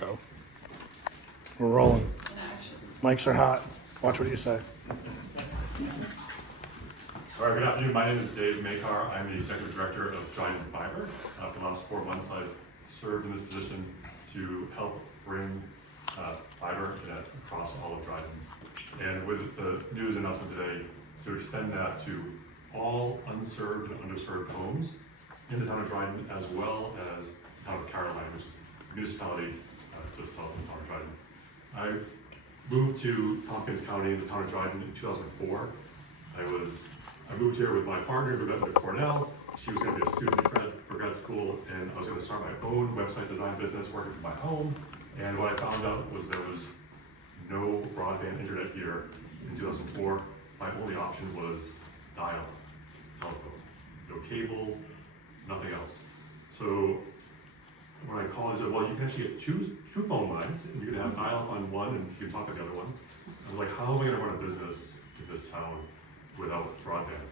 Go. We're rolling. Mics are hot. Watch what you say. All right, good afternoon. My name is Dave Makar. I'm the Executive Director of Dryden Fiber. For the last 4 months, I've served in this position to help bring fiber across all of Dryden. And with the news announcement today, to extend that to all unserved and underserved homes in the town of Dryden, as well as the town of Caroline, which is a municipality just south of the town of Dryden. I moved to Tompkins County in the town of Dryden in 2004. I moved here with my partner who went to Cornell. She was going to be a student for grad school, and I was going to start my own website design business working from my home. And what I found out was there was no broadband internet here in 2004. My only option was dial telephone, no cable, nothing else. So when I called, they said, well, you can actually get two phone lines, and you can have dial on one, and you can talk on the other one. I was like, how am I going to run a business in this town without broadband?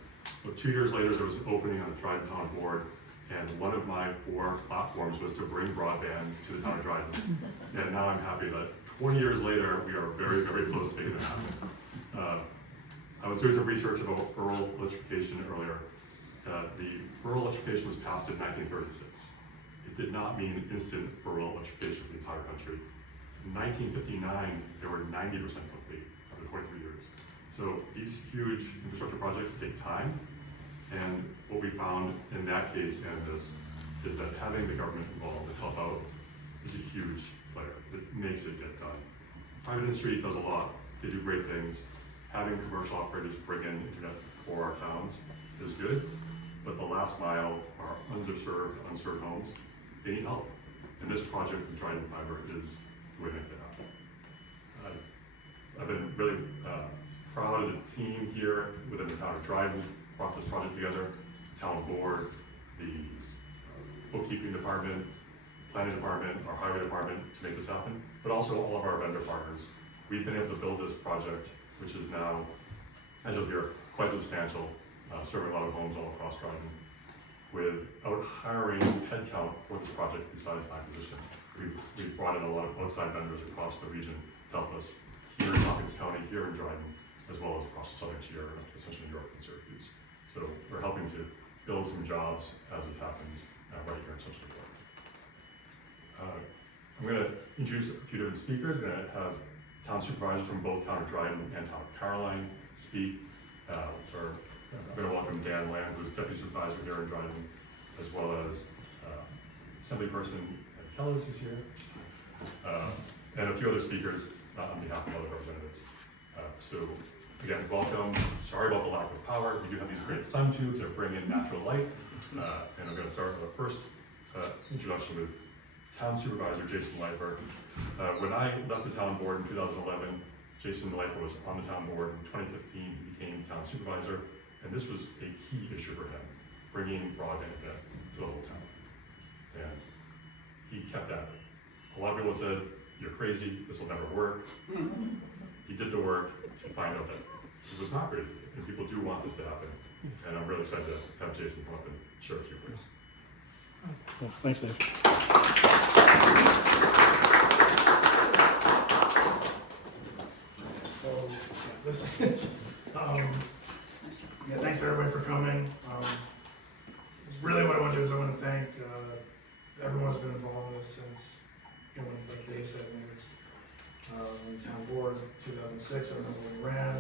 Well, 2 years later, there was an opening on the Dryden Town board, and one of my 4 platforms was to bring broadband to the town of Dryden. And now I'm happy that 20 years later, we are very, very close to making it happen. I was doing some research about rural electrification earlier. The rural electrification was passed in 1936. It did not mean instant rural electrification for the entire country. In 1959, they were 90% complete after 23 years. So these huge infrastructure projects take time, and what we found in that case and this is that having the government involved to help out is a huge player. It makes it get done. Private industry does a lot. They do great things. Having commercial operators bring in internet for our towns is good, but the last mile, our underserved, unserved homes, they need help. And this project with Dryden Fiber is the way to make that happen. I've been really proud of the team here within the town of Dryden, brought this project together, the town board, the bookkeeping department, planning department, our highway department to make this happen, but also all of our vendor partners. We've been able to build this project, which is now, as you'll hear, quite substantial, serving a lot of homes all across Dryden, without hiring headcount for this project besides my position. We've brought in a lot of outside vendors across the region to help us here in Tompkins County, here in Dryden, as well as across the southern tier, essentially New York and Syracuse. So we're helping to build some jobs as it happens right here in Central New York. I'm going to introduce a few different speakers. We're going to have town supervisors from both Town of Dryden and Town of Caroline speak. I'm going to welcome Dan Land, who's Deputy Supervisor here in Dryden, as well as Assemblyperson Kellis is here, and a few other speakers on behalf of other representatives. So again, welcome. Sorry about the lack of power. We do have these great sun tubes that bring in natural light. And I'm going to start with the first introduction with Town Supervisor Jason Leifer. When I left the town board in 2011, Jason Leifer was on the town board. In 2015, he became town supervisor, and this was a key issue for him, bringing broadband to the whole town. And he kept at it. A lot of people said, "You're crazy, this will never work." He did the work to find out that it was not crazy, and people do want this to happen. And I'm really excited to have Jason come up and share a few words. Cool. Thanks, Dave. Yeah, thanks everybody for coming. Really what I want to do is I want to thank everyone who's been involved in this since, like Dave said, when it was on the town board in 2006, I remember when we ran.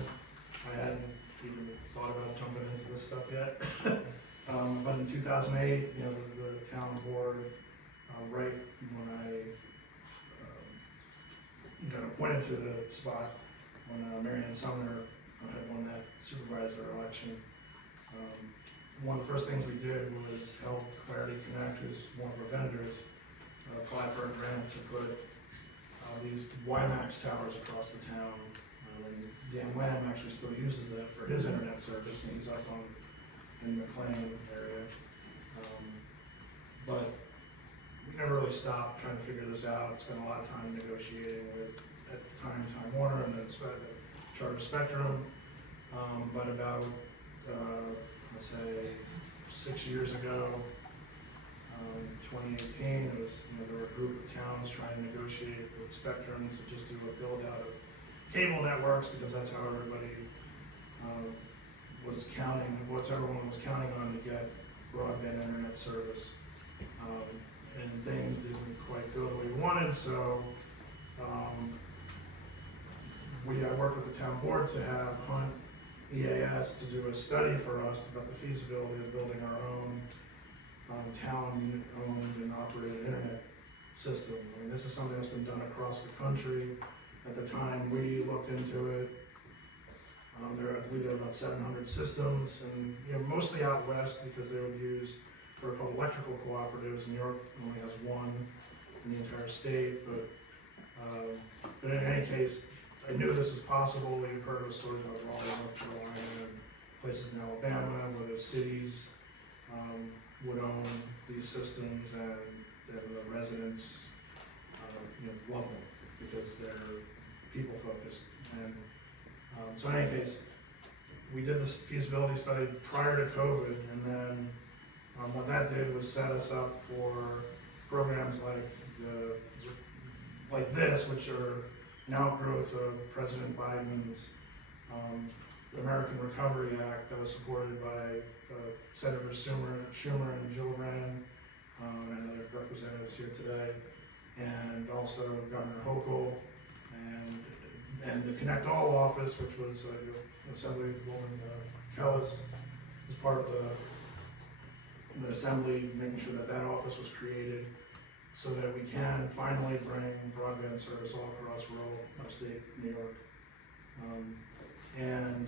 I hadn't even thought about jumping into this stuff yet. But in 2008, the town board, right when I got appointed to the spot, when Marianne Sumner had won that supervisor election, one of the first things we did was help Clarity Connect, who's one of our vendors, apply for a grant to put these WiMAX towers across the town. Dan Lamb actually still uses that for his internet service, and he's up in the McLean area. But we never really stopped trying to figure this out. Spent a lot of time negotiating with, at the time, Time Warner and then Charter Spectrum. But about, let's say, 6 years ago, 2018, it was, there were a group of towns trying to negotiate with Spectrum to just do a build out of cable networks, because that's how everybody was counting, everyone was counting on to get broadband internet service. And things didn't quite go the way we wanted, so I worked with the town board to have Hunt EAS to do a study for us about the feasibility of building our own town-owned and operated internet system. I mean, this is something that's been done across the country. At the time we looked into it, I believe there were about 700 systems, and mostly out west, because they would use what are called electrical cooperatives. New York only has one in the entire state, but in any case, I knew this was possible. You've heard of stories about Raleigh, North Carolina, and places in Alabama where the cities would own these systems, and the residents love them because they're people focused. And so in any case, we did this feasibility study prior to COVID, and then what that did was set us up for programs like this, which are an outgrowth of President Biden's American Recovery Act that was supported by Senators Schumer and Gillibrand, and other representatives here today, and also Governor Hochul, and the ConnectALL office, which was Assemblywoman Kellis was part of the assembly, making sure that office was created so that we can finally bring broadband service all across rural upstate New York. And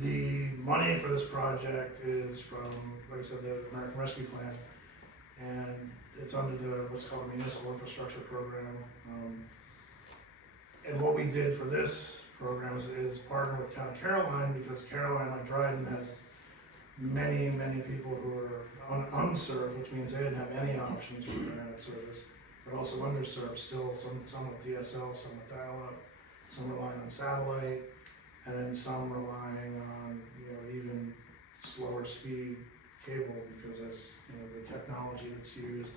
the money for this project is from, like I said, the American Rescue Plan, and it's under what's called the Municipal Infrastructure Program. And what we did for this program is partner with Town of Caroline, because Caroline, like Dryden, has many people who are unserved, which means they didn't have any options for internet service, but also underserved still, some with DSL, some with dial-up, some relying on satellite, and then some relying on even slower speed cable, because as the technology that's used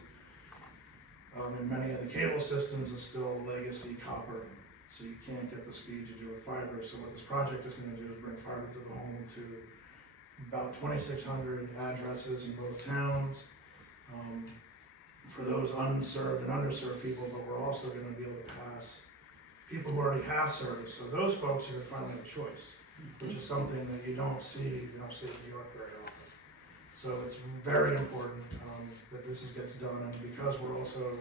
in many of the cable systems is still legacy copper, so you can't get the speed you do with fiber. So what this project is going to do is bring fiber to the home to about 2,600 addresses in both towns for those unserved and underserved people, but we're also going to be able to pass people who already have service. So those folks are going to finally have a choice, which is something that you don't see in upstate New York very often. So it's very important that this gets done, and because we're also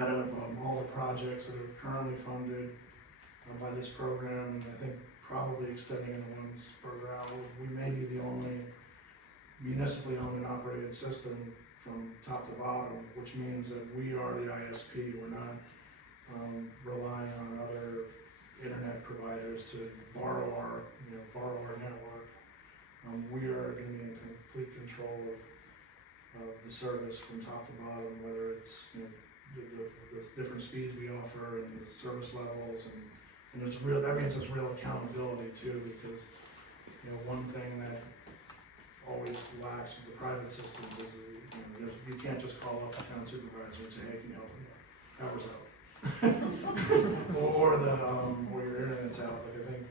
out of all the projects that are currently funded by this program, and I think probably extending into ones further out, we may be the only municipally owned and operated system from top to bottom, which means that we are the ISP. We're not relying on other internet providers to borrow our network. We are going to be in complete control of the service from top to bottom, whether it's the different speeds we offer and the service levels, and that means there's real accountability too, because one thing that always lacks with the private systems is you can't just call up the town supervisor and say, hey, can you help me? Power's out. or your internet's out. Like, I think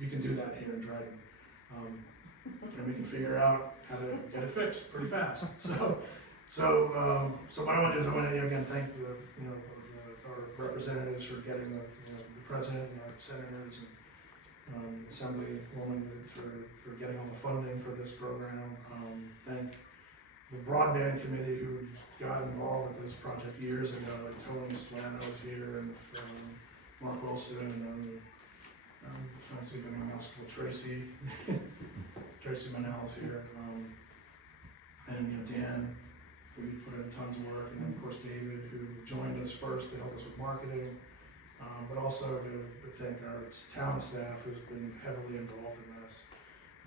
you can do that here in Dryden, and we can figure out how to get it fixed pretty fast. So what I want to do is I want to again thank our representatives for getting the president and our senators and assemblywoman for getting all the funding for this program. Thank the broadband committee who got involved with this project years ago, and Tony Solano's here, and Mark Wilson, and I'm trying to see if anyone else, Tracy Manel's here, and Dan, who put in tons of work, and then of course David, who joined us first to help us with marketing, but also to thank our town staff who's been heavily involved in this,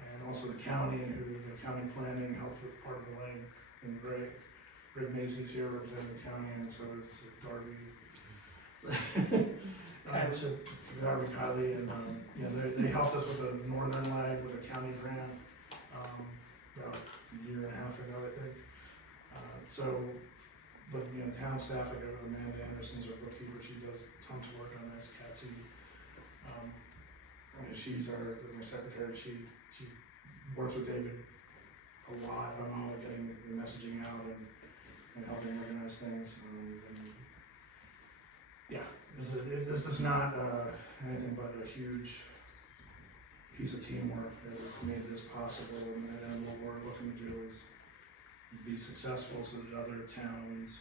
and also the county, the county planning helped with part of the lane, and Greg Macy's here representing the county, and so is Darby. Darby Kiley, and they helped us with the northern leg with a county grant. about a year and a half ago, I think. So, but, you know, town staff, like Amanda Anderson's our bookkeeper, she does tons of work on this, Catsy. You know, she's my secretary, she works with David a lot on all getting the messaging out and helping organize things. And yeah, this is not anything but a huge piece of teamwork that has made this possible, and what we're looking to do is be successful so that other towns,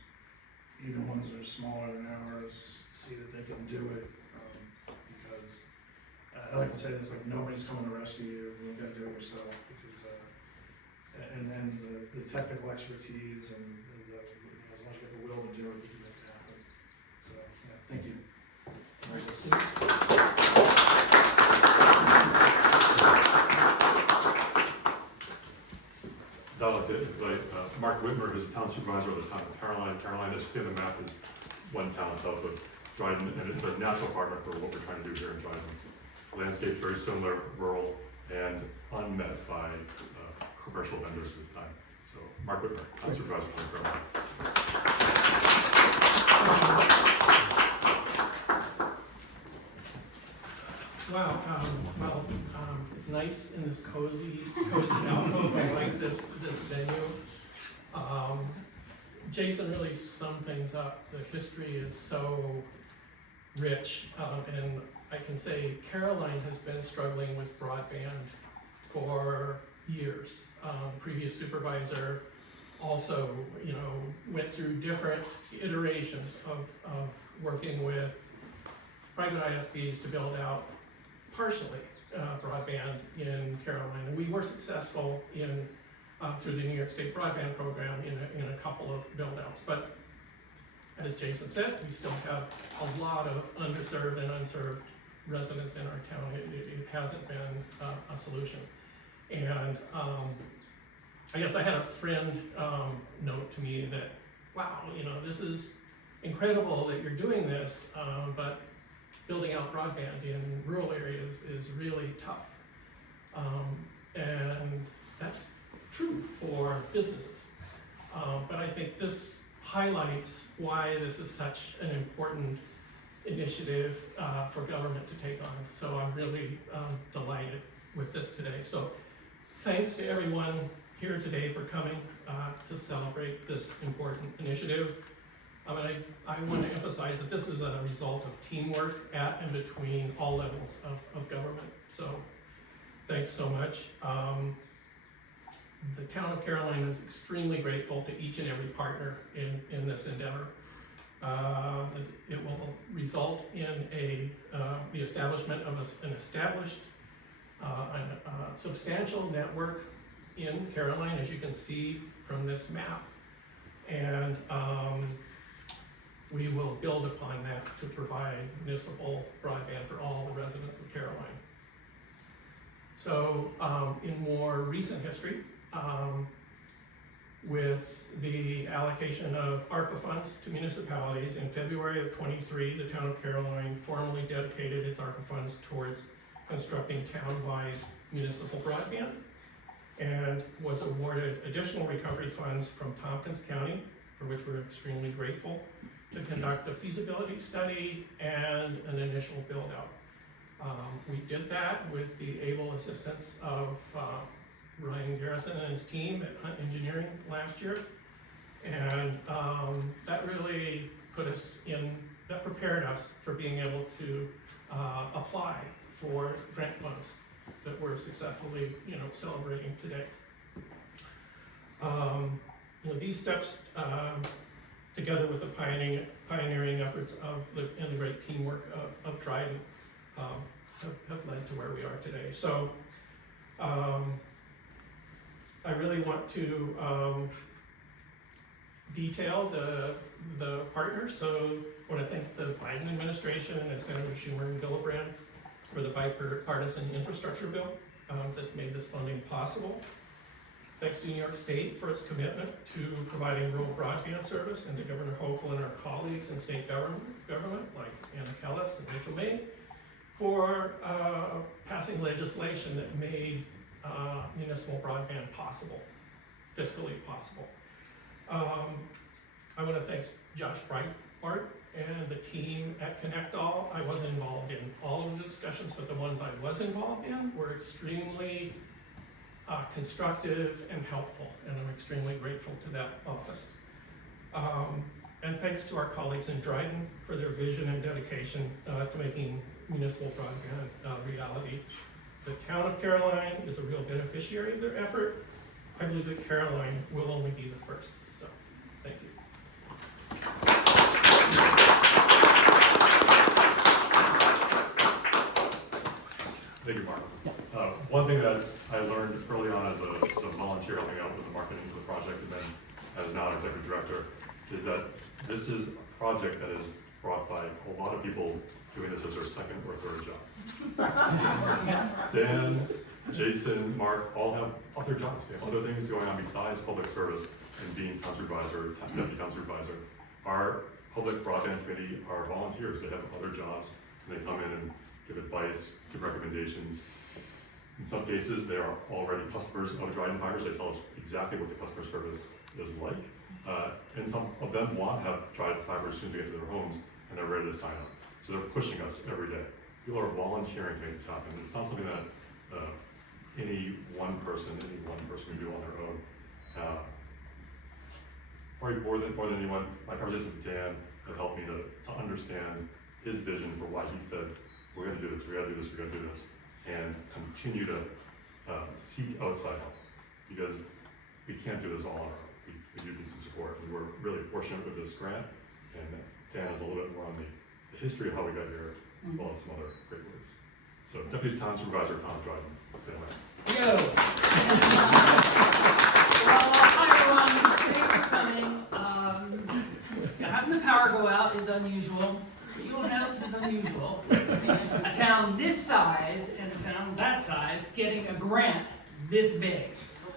even ones that are smaller than ours, see that they can do it, because I like to say this, like, nobody's coming to rescue you, you've got to do it yourself, because and then the technical expertise and as long as you have the will to do it, you can make it happen. So yeah, thank you. I'd like to invite Mark Whitmer, who's the town supervisor of the Town of Caroline. Caroline, as you see on the map, is one town south of Dryden, and it's a natural partner for what we're trying to do here in Dryden. Landscape very similar, rural, and unmet by commercial vendors at this time. So, Mark Whitmer, town supervisor for Caroline. Wow, it's nice in this cozy alcove. I like this venue. Jason really summed things up. The history is so rich, and I can say Caroline has been struggling with broadband for years. Previous supervisor also, you know, went through different iterations of working with private ISPs to build out partially broadband in Caroline, and we were successful in through the New York State broadband program in a couple of build-outs. But as Jason said, we still have a lot of underserved and unserved residents in our town. It hasn't been a solution. And I guess I had a friend note to me that, wow, you know, this is incredible that you're doing this, but building out broadband in rural areas is really tough. And that's true for businesses. But I think this highlights why this is such an important initiative for government to take on. So I'm really delighted with this today. So thanks to everyone here today for coming to celebrate this important initiative. I want to emphasize that this is a result of teamwork at and between all levels of government. So thanks so much. The Town of Caroline is extremely grateful to each and every partner in this endeavor. It will result in the establishment of an established substantial network in Caroline, as you can see from this map. And we will build upon that to provide municipal broadband for all the residents of Caroline. So in more recent history, with the allocation of ARPA funds to municipalities in February of '23, the Town of Caroline formally dedicated its ARPA funds towards constructing town-wide municipal broadband and was awarded additional recovery funds from Tompkins County, for which we're extremely grateful, to conduct a feasibility study and an initial build-out. We did that with the able assistance of Ryan Garrison and his team at Hunt Engineering last year. And that really that prepared us for being able to apply for grant funds that we're successfully, celebrating today. These steps, together with the pioneering efforts and the great teamwork of Dryden, have led to where we are today. So I really want to detail the partners. So I want to thank the Biden administration and Senator Schumer and Gillibrand for the bipartisan infrastructure bill that's made this funding possible. Thanks to New York State for its commitment to providing rural broadband service, and to Governor Hochul and our colleagues in state government like Anna Kellis and Rachel May for passing legislation that made municipal broadband possible, fiscally possible. I want to thank Josh Breitbart and the team at ConnectALL. I wasn't involved in all of the discussions, but the ones I was involved in were extremely constructive and helpful, and I'm extremely grateful to that office. And thanks to our colleagues in Dryden for their vision and dedication to making municipal broadband reality. The town of Caroline is a real beneficiary of their effort. I believe that Caroline will only be the first, so thank you. Thank you, Mark. One thing that I learned early on as a volunteer helping out with the marketing of the project, and then as now executive director, is that this is a project that is brought by a lot of people doing this as their second or third job. Dan, Jason, Mark, all have other jobs. They have other things going on besides public service and being town supervisor, deputy town supervisor. Our public broadband committee are volunteers. They have other jobs, and they come in and give advice, give recommendations. In some cases, they are already customers of Dryden Fiber. They tell us exactly what the customer service is like. And some of them want to have Dryden Fiber as soon as they get to their homes, and they're ready to sign up. So they're pushing us every day. People are volunteering to make this happen. It's not something that any one person can do on their own. Probably more than anyone, my conversation with Dan have helped me to understand his vision for why he said, we're gonna do this, we're gonna do this, we're gonna do this, and continue to seek outside help, because we can't do this all on our own. We do need some support. We were really fortunate with this grant, and Dan has a little bit more on the history of how we got here, as well as some other great words. So, Deputy Town Supervisor Town of Dryden. Yo. Well, hi everyone, thanks for coming. Having the power go out is unusual. Your house is unusual. A town this size and a town that size getting a grant this big.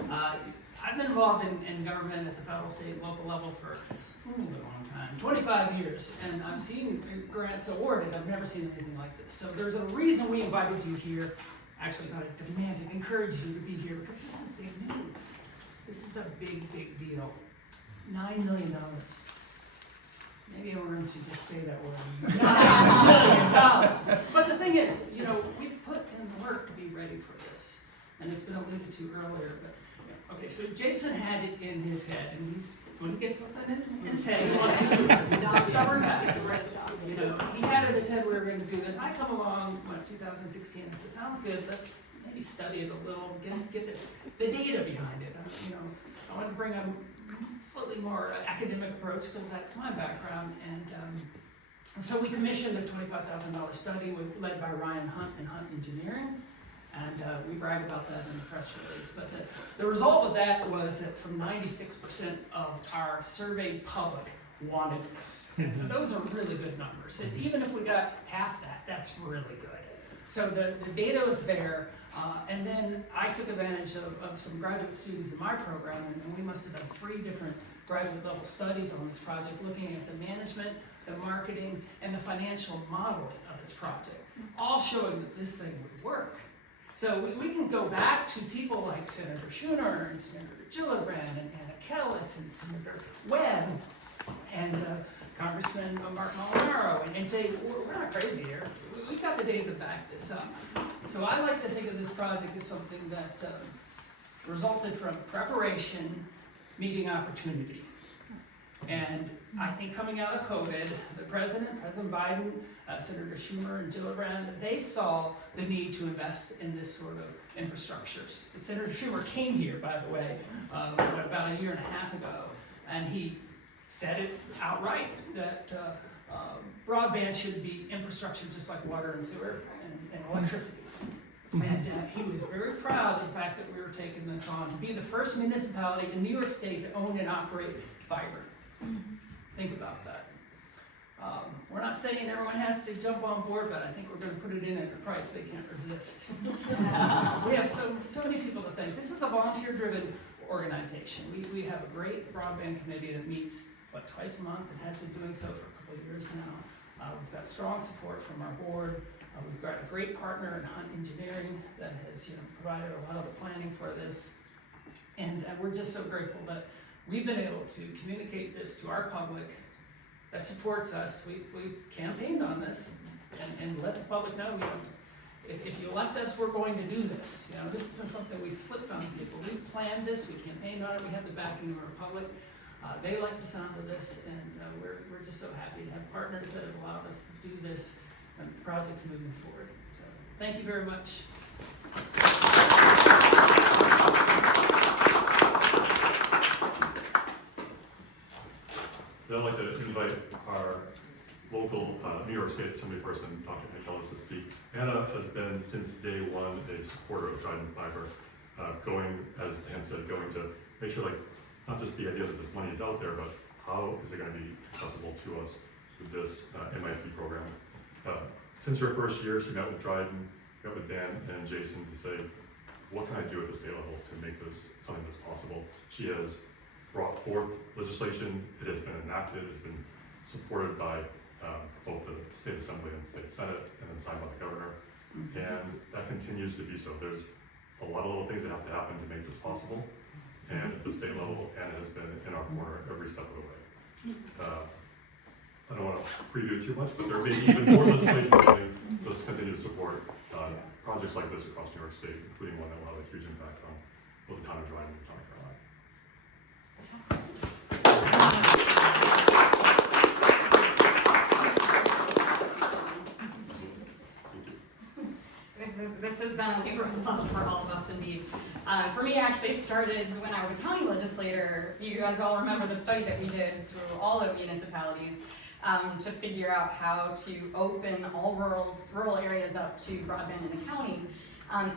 I've been involved in government at the federal, state, local level for a long time, 25 years, and I've seen grants awarded. I've never seen anything like this. So there's a reason we invited you here. Actually got it demanded, encouraged you to be here, because this is big news. This is a big, big deal. $9 million. Maybe everyone should just say that word. $9 million. But the thing is, you know, we've put in the work to be ready for this. And it's been alluded to earlier, but, yeah. Okay, so Jason had it in his head, and he's, when he gets something in his head, he wants to do it. He's a stubborn guy. You know, he had it in his head, we were going to do this. I come along, 2016, and said, sounds good, let's maybe study it a little, get the data behind it. You know, I want to bring a slightly more academic approach, because that's my background. And so we commissioned a $25,000 study led by Ryan Hunt and Hunt Engineering. And we brag about that in the press release. But the result of that was that some 96% of our surveyed public wanted this. And those are really good numbers. And even if we got half that, that's really good. So the data was there. And then I took advantage of some graduate students in my program, and we must have done 3 different graduate level studies on this project, looking at the management, the marketing, and the financial modeling of this project, all showing that this thing would work. So we can go back to people like Senator Schumer and Senator Gillibrand and Anna Kellis and Senator Webb and Congressman Mark Molinaro and say, we're not crazy here. We've got the data to back this up. So I like to think of this project as something that resulted from preparation meeting opportunity. And I think coming out of COVID, the President Biden, Senator Schumer and Gillibrand, they saw the need to invest in this sort of infrastructure. Senator Schumer came here, by the way, about a year and a half ago, and he said it outright that broadband should be infrastructure just like water and sewer and electricity. And he was very proud of the fact that we were taking this on to be the first municipality in New York State to own and operate fiber. Think about that. We're not saying everyone has to jump on board, but I think we're going to put it in at a price they can't resist. We have so many people to thank. This is a volunteer-driven organization. We have a great broadband committee that meets, twice a month, and has been doing so for a couple of years now. We've got strong support from our board. We've got a great partner in Hunt Engineering that has, provided a lot of the planning for this. And we're just so grateful that we've been able to communicate this to our public that supports us. We've campaigned on this and let the public know, if you elect us, we're going to do this. This isn't something we slipped on people. We planned this, we campaigned on it, we have the backing of our public. They like the sound of this, and we're just so happy to have partners that have allowed us to do this, and the project's moving forward. So thank you very much. I'd like to invite our local New York State Assembly person, Dr. ConnectALL, to speak. Anna has been, since day one, a supporter of Dryden Fiber, as Dan said, going to make sure, not just the idea that this money is out there, but how is it going to be accessible to us with this MIP program. Since her first year, she met with Dryden, met with Dan and Jason to say, what can I do at the state level to make this something that's possible? She has brought forth legislation, it has been enacted, it's been supported by both the state assembly and state senate, and then signed by the governor. And that continues to be so. There's a lot of little things that have to happen to make this possible. And at the state level, Anna has been in our corner every step of the way. I don't want to preview too much, but there may be even more legislation coming to continue to support projects like this across New York State, including one that will have a huge impact on both the town of Dryden and the town of Caroline. This has been a labor of love for all of us, indeed. For me, actually, it started when I was a county legislator. You guys all remember the study that we did through all the municipalities to figure out how to open all rural areas up to broadband in the county.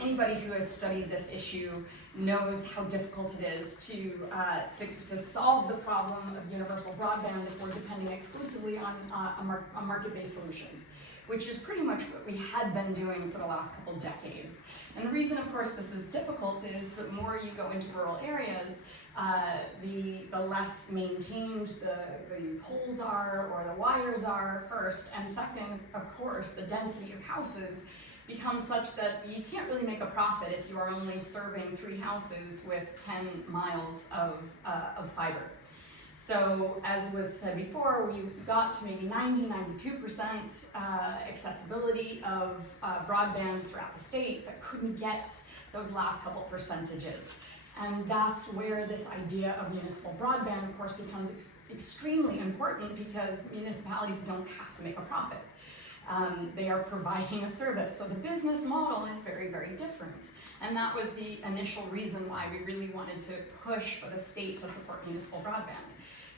Anybody who has studied this issue knows how difficult it is to solve the problem of universal broadband if we're depending exclusively on market-based solutions, which is pretty much what we had been doing for the last couple decades. And the reason, of course, this is difficult is the more you go into rural areas, the less maintained the poles are or the wires are first, and second, of course, the density of houses becomes such that you can't really make a profit if you are only serving 3 houses with 10 miles of fiber. So as was said before, we got to maybe 92% accessibility of broadband throughout the state, but couldn't get those last couple percentages. And that's where this idea of municipal broadband, of course, becomes extremely important because municipalities don't have to make a profit. They are providing a service. So the business model is very, very different. And that was the initial reason why we really wanted to push for the state to support municipal broadband.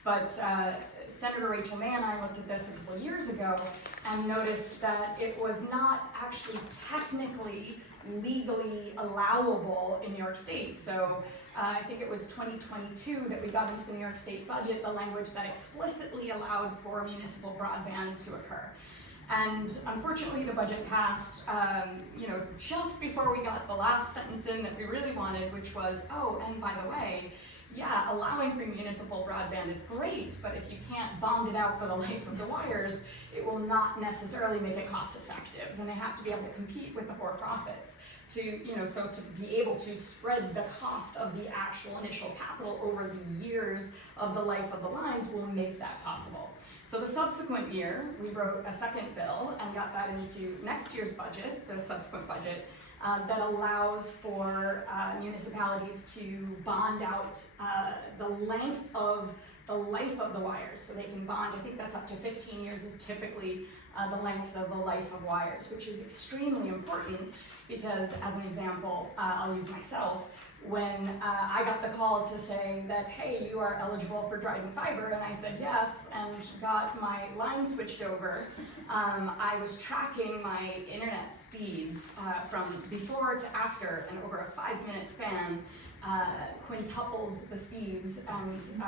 But Senator Rachel May and I looked at this a couple of years ago and noticed that it was not actually technically, legally allowable in New York State. So I think it was 2022 that we got into the New York State budget the language that explicitly allowed for municipal broadband to occur. And unfortunately, the budget passed, just before we got the last sentence in that we really wanted, which was, oh, and by the way, yeah, allowing for municipal broadband is great, but if you can't bond it out for the life of the wires, it will not necessarily make it cost effective. And they have to be able to compete with the for-profits to be able to spread the cost of the actual initial capital over the years of the life of the lines will make that possible. So the subsequent year, we wrote a second bill and got that into next year's budget, the subsequent budget, that allows for municipalities to bond out the length of the life of the wires. So they can bond, I think that's up to 15 years is typically the length of the life of wires, which is extremely important because, as an example, I'll use myself. When I got the call to say that, hey, you are eligible for Dryden Fiber, and I said yes, and got my line switched over, I was tracking my internet speeds from before to after, and over a 5-minute span, quintupled the speeds, and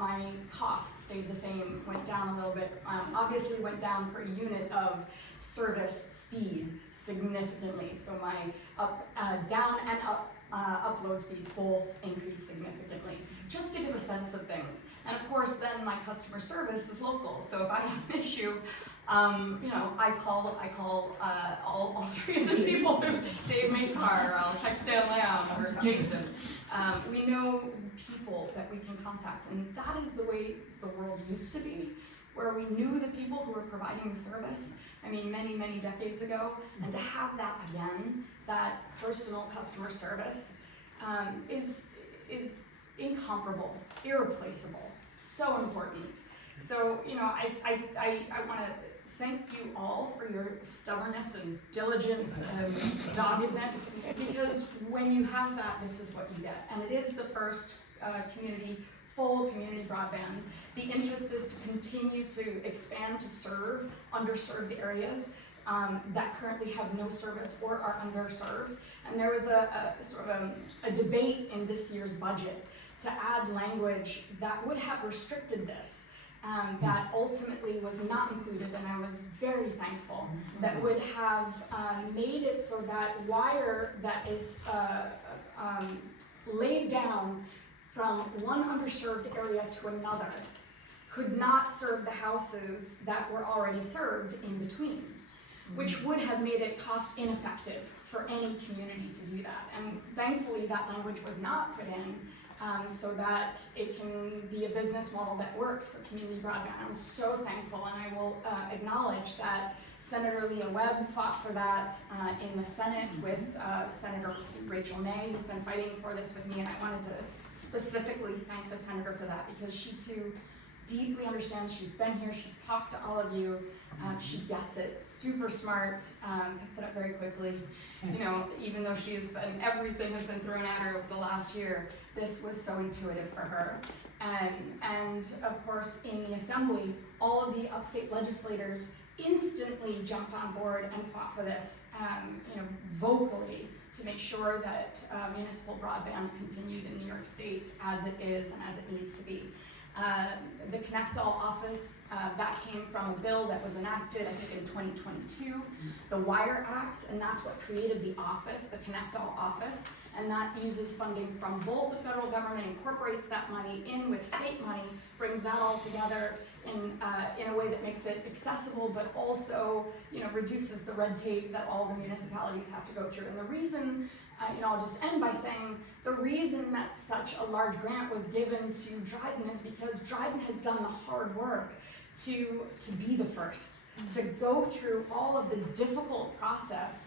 my cost stayed the same, went down a little bit, obviously went down per unit of service speed significantly, so my down and up upload speeds both increased significantly, just to give a sense of things. And of course, then my customer service is local. So if I have an issue, You know, I call all three of the people, Dave Makar, I'll text Dan Lamb or Jason. We know people that we can contact, and that is the way the world used to be, where we knew the people who were providing the service, I mean, many, many decades ago, and to have that again, that personal customer service, is incomparable, irreplaceable, so important. So, you know, I want to thank you all for your stubbornness and diligence and doggedness, because when you have that, this is what you get. And it is the first full community broadband. The interest is to continue to expand to serve underserved areas that currently have no service or are underserved. And there was a sort of a debate in this year's budget to add language that would have restricted this. That ultimately was not included, and I was very thankful, that would have made it so that wire that is laid down from one underserved area to another could not serve the houses that were already served in between, which would have made it cost ineffective for any community to do that. And thankfully that language was not put in, so that it can be a business model that works for community broadband. I'm so thankful, and I will acknowledge that Senator Leah Webb fought for that in the Senate with Senator Rachel May, who's been fighting for this with me, and I wanted to specifically thank the senator for that, because she too deeply understands. She's been here, she's talked to all of you, she gets it, super smart, picks it up very quickly. You know, even though everything has been thrown at her over the last year, this was so intuitive for her. And of course, in the assembly, all of the upstate legislators instantly jumped on board and fought for this, you know, vocally, to make sure that municipal broadband continued in New York State as it is and as it needs to be. The ConnectALL office, that came from a bill that was enacted, I think, in 2022, the Wire Act, and that's what created the office, the ConnectALL office, and that uses funding from both the federal government, incorporates that money in with state money, brings that all together in a way that makes it accessible, but also, you know, reduces the red tape that all the municipalities have to go through. And the reason, you know, I'll just end by saying, the reason that such a large grant was given to Dryden is because Dryden has done the hard work to be the first, to go through all of the difficult process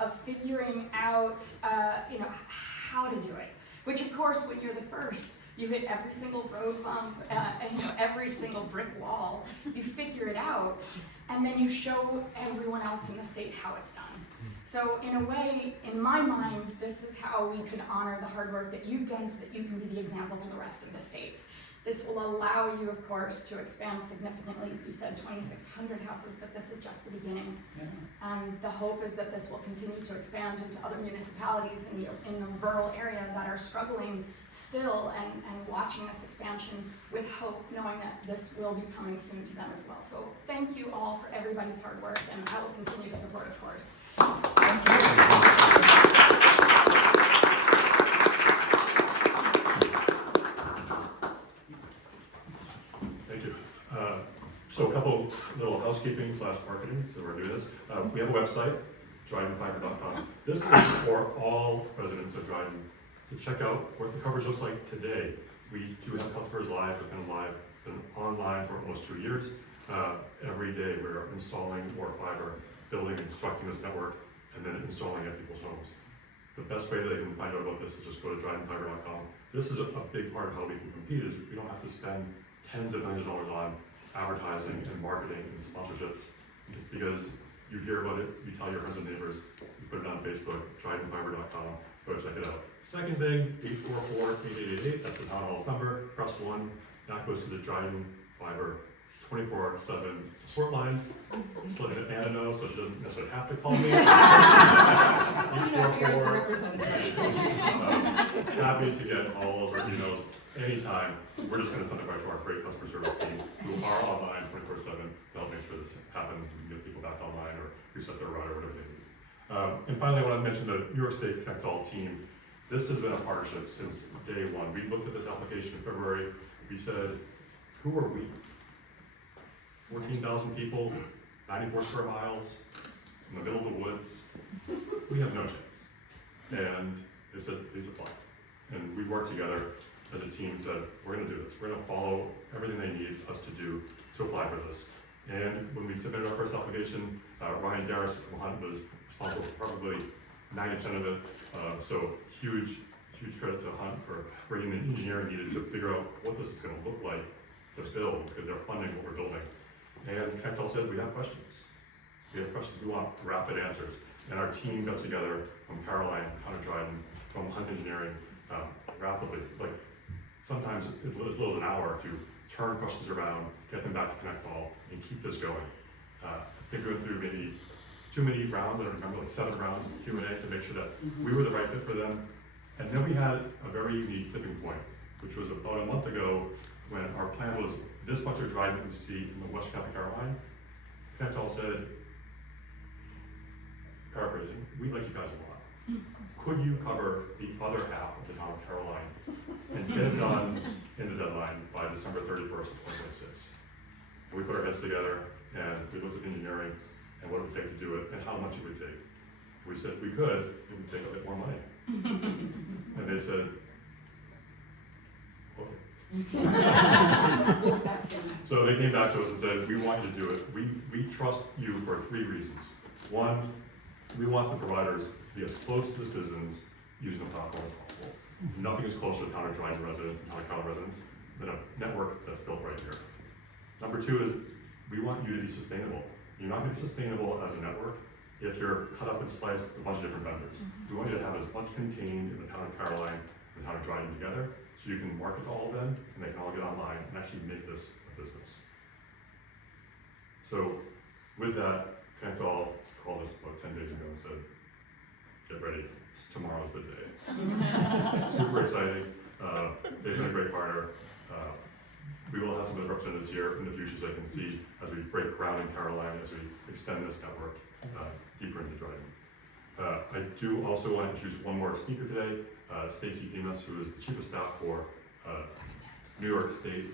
of figuring out, you know, how to do it. Which, of course, when you're the first, you hit every single road bump, and you know, every single brick wall. You figure it out, and then you show everyone else in the state how it's done. So in a way, in my mind, this is how we could honor the hard work that you've done, so that you can be the example for the rest of the state. This will allow you, of course, to expand significantly, as you said, 2,600 houses, but this is just the beginning. Yeah. And the hope is that this will continue to expand into other municipalities in the rural area that are struggling still, and watching this expansion with hope, knowing that this will be coming soon to them as well. So thank you all for everybody's hard work, and I will continue to support, of course. So a couple little housekeeping / marketing, so we're doing this. We have a website, DrydenFiber.com. This is for all residents of Dryden to check out what the coverage looks like today. We do have customers live, been online for almost 2 years. Every day we're installing more fiber, building and constructing this network, and then installing at people's homes. The best way that they can find out about this is just go to DrydenFiber.com. This is a big part of how we can compete, is we don't have to spend tens of millions of dollars on advertising and marketing and sponsorships. It's because you hear about it, you tell your friends and neighbors, you put it on Facebook, DrydenFiber.com, go check it out. Second thing, 844-8888, that's the Town Hall's number, press 1, that goes to the Dryden Fiber 24/7 support line. Just letting Anna know so she doesn't necessarily have to call me. 844. Happy to get calls or emails anytime. We're just going to send it right to our great customer service team who are online 24/7 to help make sure this happens and get people back online or reset their router or whatever they need. And finally, I want to mention the New York State ConnectALL team. This has been a partnership since day one. We looked at this application in February. We said, who are we? 14,000 people 94 square miles, in the middle of the woods. We have no chance. And they said, please apply. And we worked together as a team and said, we're gonna do this. We're gonna follow everything they need us to do to apply for this. And when we submitted our first application, Ryan Darris from Hunt was responsible for probably 90% of it. So huge credit to Hunt for bringing the engineering needed to figure out what this is gonna look like to build, because they're funding what we're building. And ConnectALL said, we have questions. We have questions, we want rapid answers. And our team got together from Caroline, Town of Dryden, from Hunt Engineering, rapidly. Like sometimes as little as an hour to turn questions around, get them back to ConnectALL, and keep this going. I think we went through maybe too many rounds, I don't remember, like 7 rounds of Q&A to make sure that we were the right fit for them. And then we had a very unique tipping point, which was about a month ago when our plan was this much of Dryden that we see in the West County Caroline. ConnectALL said, paraphrasing, we'd like you guys a lot. Could you cover the other half of the town of Caroline and get it done in the deadline by December 31st of 2026? And we put our heads together and we looked at engineering and what it would take to do it and how much it would take. We said we could, it would take a bit more money. And they said, okay. So they came back to us and said, we want you to do it. We trust you for 3 reasons. 1, we want the providers to be as close to the citizens using the platform as possible. Nothing is closer to Town of Dryden residents and Town of Caroline residents than a network that's built right here. Number 2 is we want you to be sustainable. You're not going to be sustainable as a network if you're cut up and sliced with a bunch of different vendors. We want you to have as much contained in the Town of Caroline and the Town of Dryden together, so you can market to all of them and they can all get online and actually make this a business. So with that, ConnectALL called us about 10 days ago and said, get ready, tomorrow's the day. Super exciting. They've been a great partner. We will have some other representatives here in the future so they can see as we break ground in Caroline, as we extend this network deeper into Dryden. I do also want to introduce one more speaker today, Stacey Demas, who is the Chief of Staff for New York State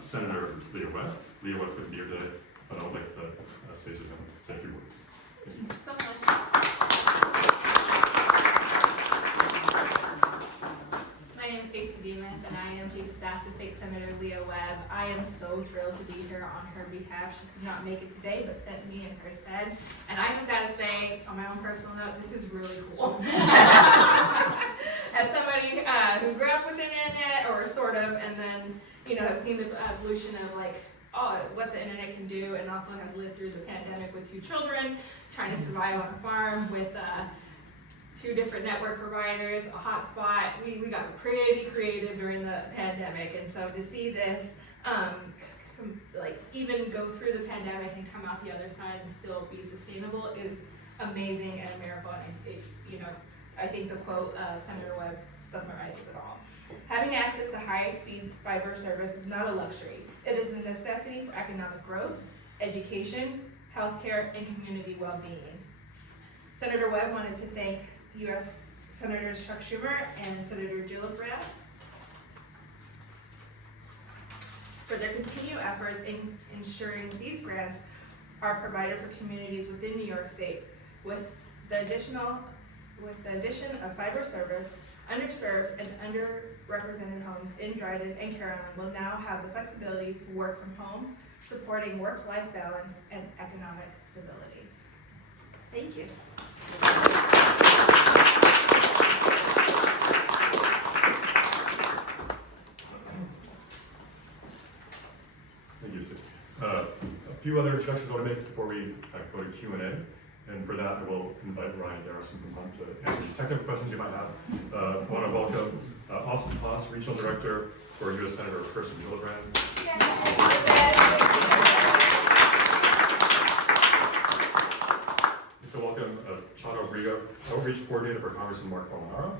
Senator Leah Webb. Leah Webb couldn't be here today, but I would like to say a few words. Thank you so much. My name is Stacey Demas, and I am Chief of Staff to State Senator Leah Webb. I am so thrilled to be here on her behalf. She could not make it today, but sent me in her stead. And I just gotta say, on my own personal note, this is really cool. As somebody who grew up with the internet, or sort of, and then, you know, have seen the evolution of like, what the internet can do, and also have lived through the pandemic with 2 children, trying to survive on a farm with 2 different network providers, a hotspot. We got pretty creative during the pandemic, and so to see this, like even go through the pandemic and come out the other side and still be sustainable is amazing and a miracle. And you know, I think the quote of Senator Webb summarizes it all. Having access to high-speed fiber service is not a luxury. It is a necessity for economic growth, education, healthcare, and community well-being. Senator Webb wanted to thank U.S. Senators Chuck Schumer and Senator Gillibrand for their continued efforts in ensuring these grants are provided for communities within New York State. With the addition of fiber service, underserved and underrepresented homes in Dryden and Caroline will now have the flexibility to work from home, supporting work-life balance and economic stability. Thank you. Thank you, Stacey. A few other introductions I want to make before we go to Q&A. And for that, I will invite Ryan Darrison from Hunt to answer any technical questions you might have. I want to welcome Austin Haas, Regional Director for U.S. Senator Kirsten Gillibrand. To welcome Chado Riga, Outreach Coordinator for Congressman Mark Formanaro.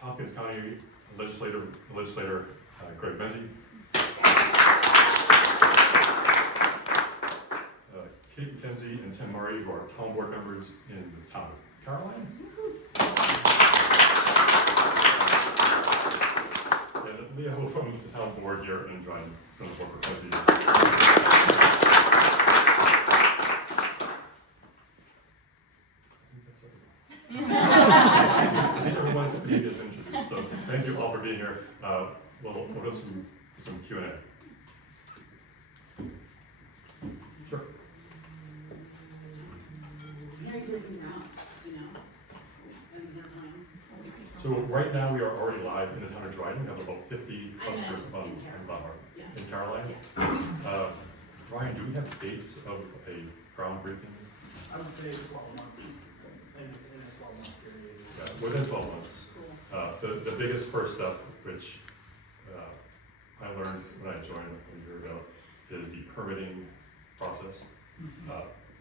Hopkins County Legislator Greg Menzie. Kate McKenzie and Tim Murray, who are town board members in the Town of Caroline. And Leo from the town board here in Dryden, from the board for 20 years. I think everyone's needed to introduce, so thank you all for being here. We'll go some Q&A. Sure. How are you working out, you know? When is our plan? So right now, we are already live in the town of Dryden. We have about 50 customers Yeah. in Caroline. Ryan, do we have dates of a groundbreaking? I would say 12 months, in a 12-month period. Yeah, within 12 months. The biggest first step, which I learned when I joined a year ago, is the permitting process.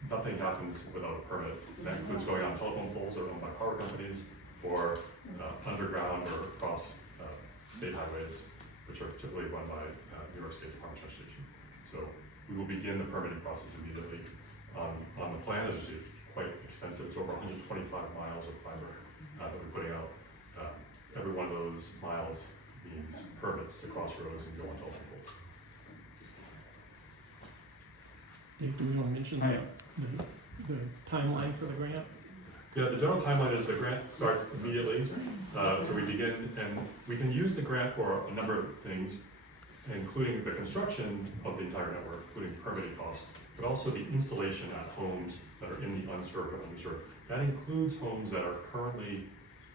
Nothing happens without a permit. That includes going on telephone poles that are owned by power companies, or underground or across state highways, which are typically run by New York State Department of Transportation. So we will begin the permitting process immediately. On the plan, as you see, it's quite extensive. It's over 125 miles of fiber that we're putting out. Every one of those miles means permits to cross roads and go on telephone poles. Dave, do you want to mention the timeline for the grant? Yeah, the general timeline is the grant starts immediately. So we begin, and we can use the grant for a number of things, including the construction of the entire network, including permitting costs, but also the installation at homes that are in the unserved or underserved. That includes homes that are currently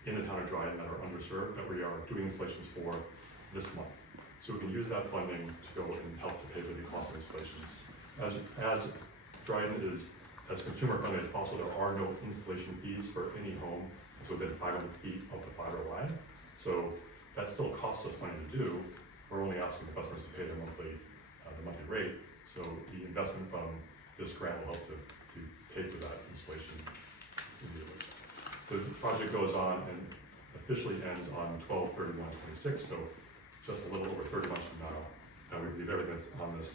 in the town of Dryden that are underserved, that we are doing installations for this month. So we can use that funding to go and help to pay for the cost of installations. As Dryden is as consumer friendly as possible, there are no installation fees for any home that's within 500 feet of the fiber line. So that still costs us money to do. We're only asking the customers to pay the monthly rate. So the investment from this grant will help to pay for that installation immediately. So the project goes on and officially ends on 12/31/26. So just a little over 30 months from now, we believe everything that's on this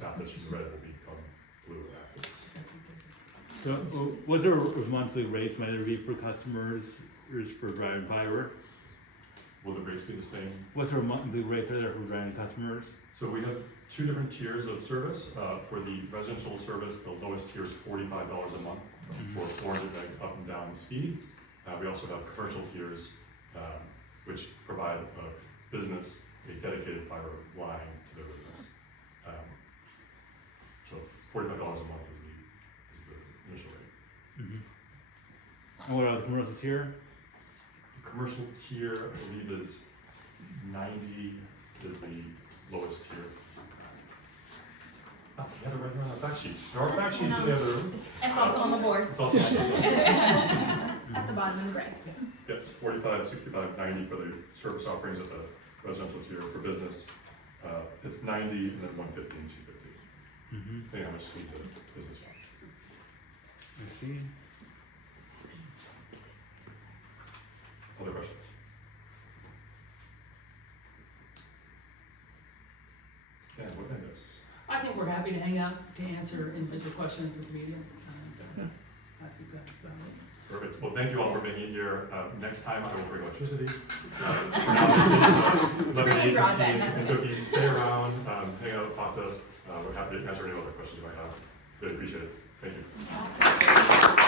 map that's in red will become blue and active. So, what are monthly rates might there be for customers or is for Dryden Fiber? Will the rates be the same? What sort of monthly rates are there for Dryden customers? So we have two different tiers of service. For the residential service, the lowest tier is $45 a month for 400 meg up and down speed. We also have commercial tiers, which provide a business a dedicated fiber line to their business. So $45 a month is the initial rate. And what are the commercials here? The commercial tier, I believe, is 90 is the lowest tier. Oh, we have it right here on our fact sheet. There are fact sheets in the other room. It's also on the board. It's also on the board. At the bottom in gray. Yes, 45, 65, 90 for the service offerings at the residential tier. For business, it's 90 and then 150 and 250. Depending how much speed the business wants. I see. Other questions? Dan, what end is? I think we're happy to hang out to answer individual questions with the media. I think that's about it. Perfect. Well, thank you all for being here. Next time I will bring electricity. Lemonade, Broadband, tea, that's and okay. cookies. Stay around, hang out, talk to us. We're happy to answer any other questions you might have. Really appreciate it. Thank you.